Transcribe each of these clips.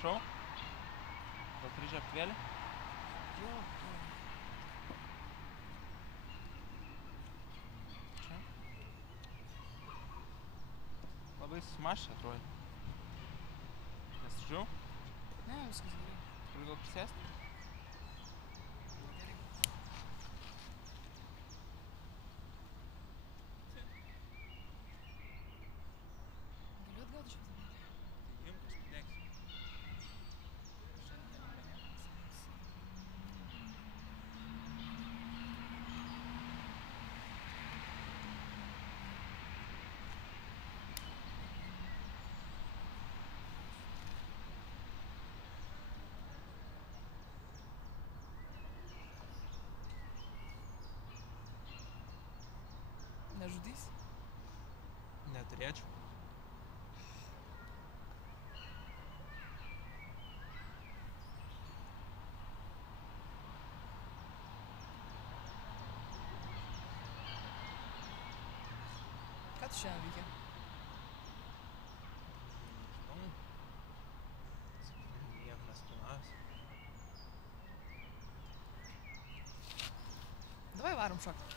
Prašau. Gal turi žiebtuvėlį? Jo. Čia. Labai susimašė atrodo. Nesužiau? Ne, viskas gerai. Turiu gal prisėsti? Galiu atgauti švietuvėlį? Tai imk, aš padėksiu. Nežudys? Neturėčiau. Ką tu šiandien veiki? Nežinau. Nieko nesplanavęs. Davai varom šokt.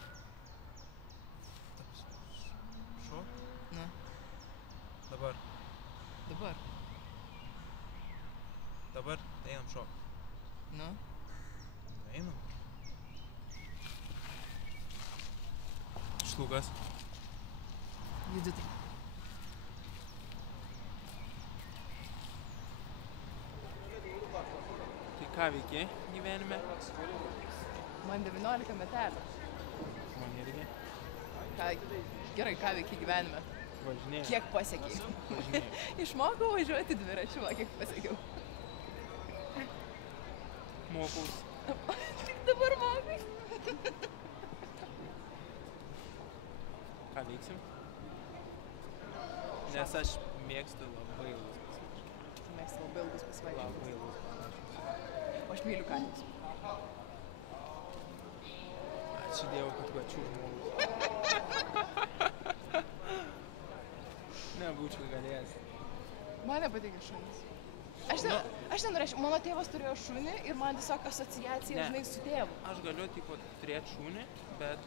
Šok? Na, Dabar. dabar. Dabar einam šok. Nu, Einam. Šlugas. Juditai. Tai ką veiki gyvenime? Man 19 metelių. Man irgi. Gerai, ką veiki gyvenime? Važinėjau. Kiek pasiekiai? Važinėjau. Išmokau važiuoti dviračiu, va kiek pasiekiau. Mokaus. Tik dabar mokai. Ką veiksim? Nes aš mėgstu labai ilgus pasivaikščiojimus. Tu mėgsti labai ilgus pasivaikščiojimus. Labai ilgus pasivaikščiojimus. O aš myliu kalnius. Ačiū Dievui, kad kačių žmogus. Nebūčiau galėjęs. Man nepatinka šunys. Aš nenorėčiau, mano tėvas turėjo šunį ir man tiesiog asociacija, Ne. žinai, su tėvu. Aš galiu tipo turėti šunį, bet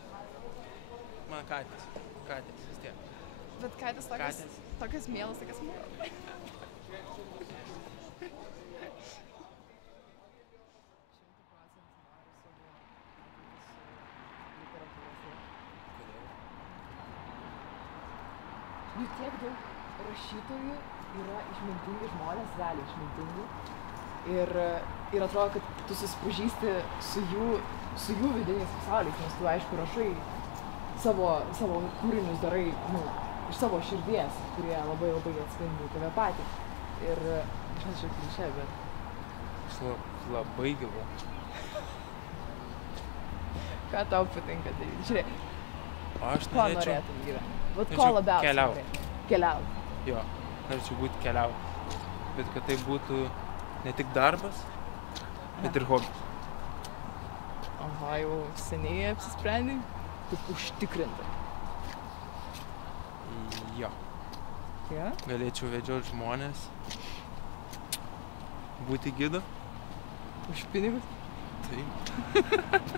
man katės. Katės vis tiek. Bet katės tokias, Katės. tokias mielas, tokias mielas. Nu tiek daug rašytojų yra išmintingi žmonės, realiai išmintingi. Ir atrodo, kad tu susipažįsti su jų vidiniais pasauliais, nes tu aišku rašai savo kūrinius darai, nu, iš savo širdies, kurie labai labai atspindi tave patį. Ir aš čia klišė, bet... Aš labai gilu. Ką tau patinka, tai žiūrėk, Aš ko norėčiau... norėtum gyventi? Vat ko norėčiau labiausiai keliaut. norėtum? Keliaut. Jo, norėčiau būti keliaut. Bet kad tai būtų ne tik darbas, bet ir hobis. Aha, jau seniai apsisprendai? Taip užtikrintai. Jo. Ja? Galėčiau vedžioti žmonės, būti gidu. Už pinigus? Taip.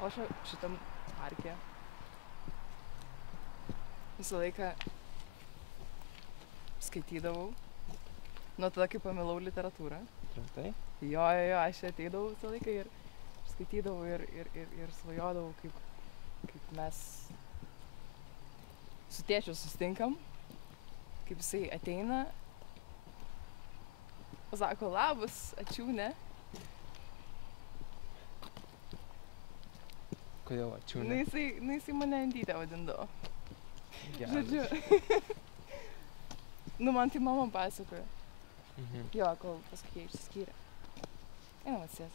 O aš šitam parke visą laiką skaitydavau. Nuo tada, kai pamilau literatūrą. Rimtai? Jo, aš čia ateidavau visą laiką ir skaitydavau ir svajodavau, kaip mes su tėčiu susitinkam, kaip jisai ateina, pasako labas, ačiūne. Kodėl ačiūne? Nu jisai mane Andytė vadindavo. Geras. Žodžiu. Nu man tai mama pasakojo. Mhm. Jo, kol paskui jie išsiskyrė. Einam atsės.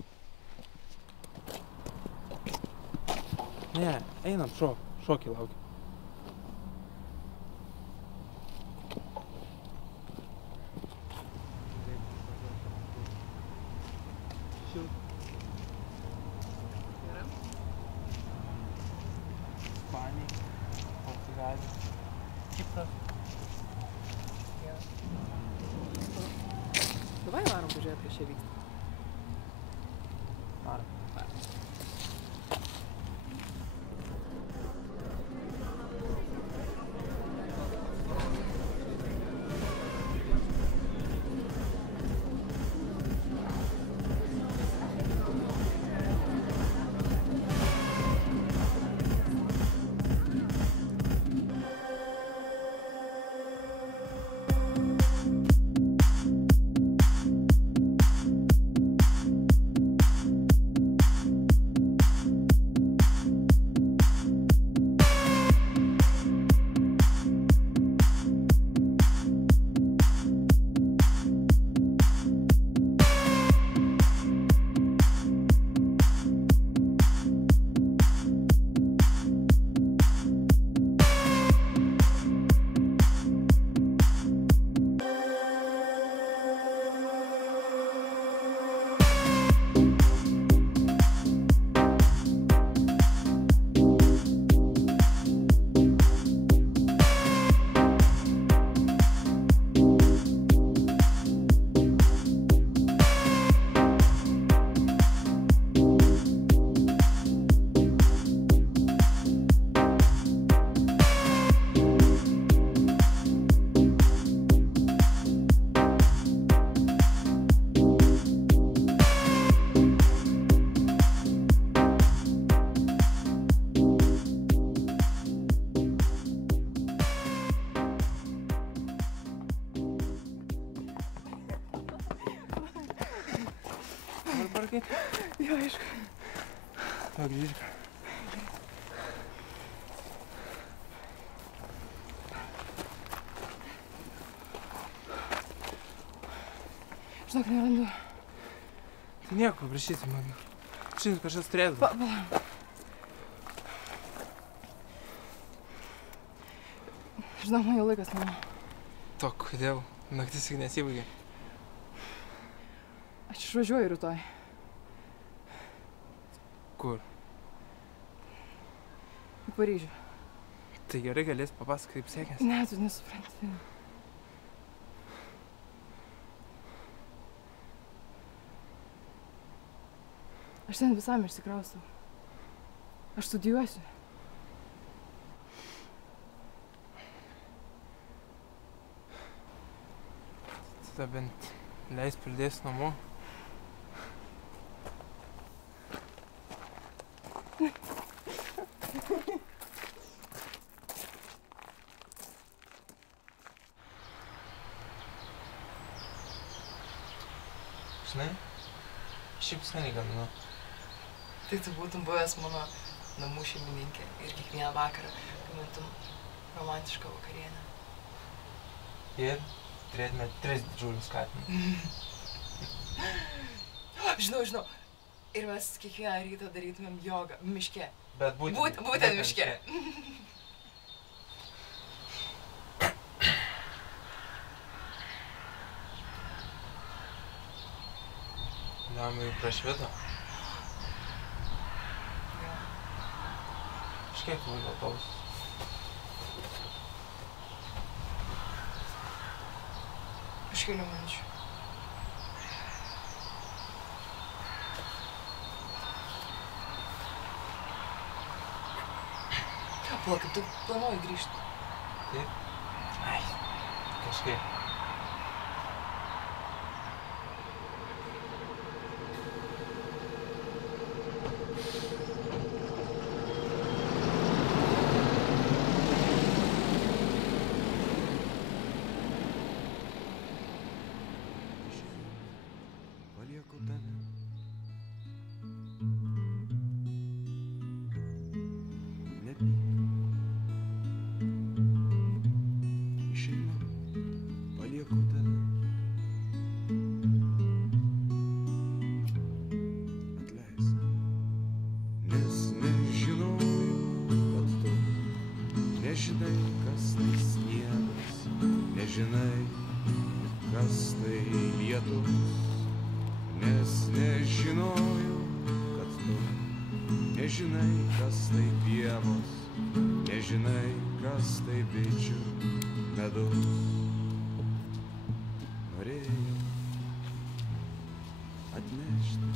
Ne, einam, šokį laukiu. Italijos. Kipras. Davai varom pažiūrėti, kas čia vyksta. Varom. Jo, aišku. Va, grįžk. Žinok, nerandu. Tai nieko, prašysi man. Šiandien kažkas turėtų. Pala. Žinok, man jau laikas namo. To, kodėl? Naktis tik nesibaigė. Aš išvažiuoju rytoj. Kur? Į Paryžių. Tai gerai galės papasakoti, kaip sekės. Ne, tu nesupranti. Aš ten visam išsikraustau. Aš studijuosiu. Tada bent leis pridės namo. Žinai, šiaip skaniai gaminu. Tai tu būtum buvęs mano namų šeimininkė ir kiekvieną vakarą gamintum romantišką vakarienę. Ir turėtume 3 didžiulius katinus. Žinau. Ir mes kiekvieną rytą darytumėm jogą miške. Bet Būtent miške. Namai prašvito. Kažkiek laiko autobusas. Už kelių minučių. Pala, kaip tu planuoji grįžti? Taip? Ai, kažkaip. Palieku tave. Nepyk. Išeinu, palieku tave. Atleisk, nes nežinojau, kad tu nežinai, kas tai sniegas, nežinai, kas tai lietus. Nes nežinojau, kad tu nežinai, kas tai pievos, nežinai, kas tai medus. Norėjau atnešti.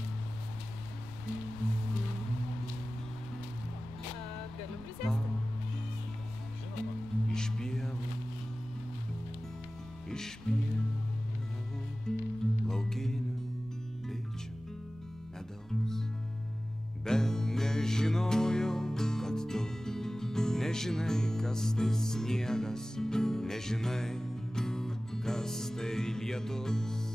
Galiu prisėsti? Iš pievų laukinių bičių medaus. Bet nežinojau, kad tu nežinai, kas tai sniegas, nežinai, kas tai lietus.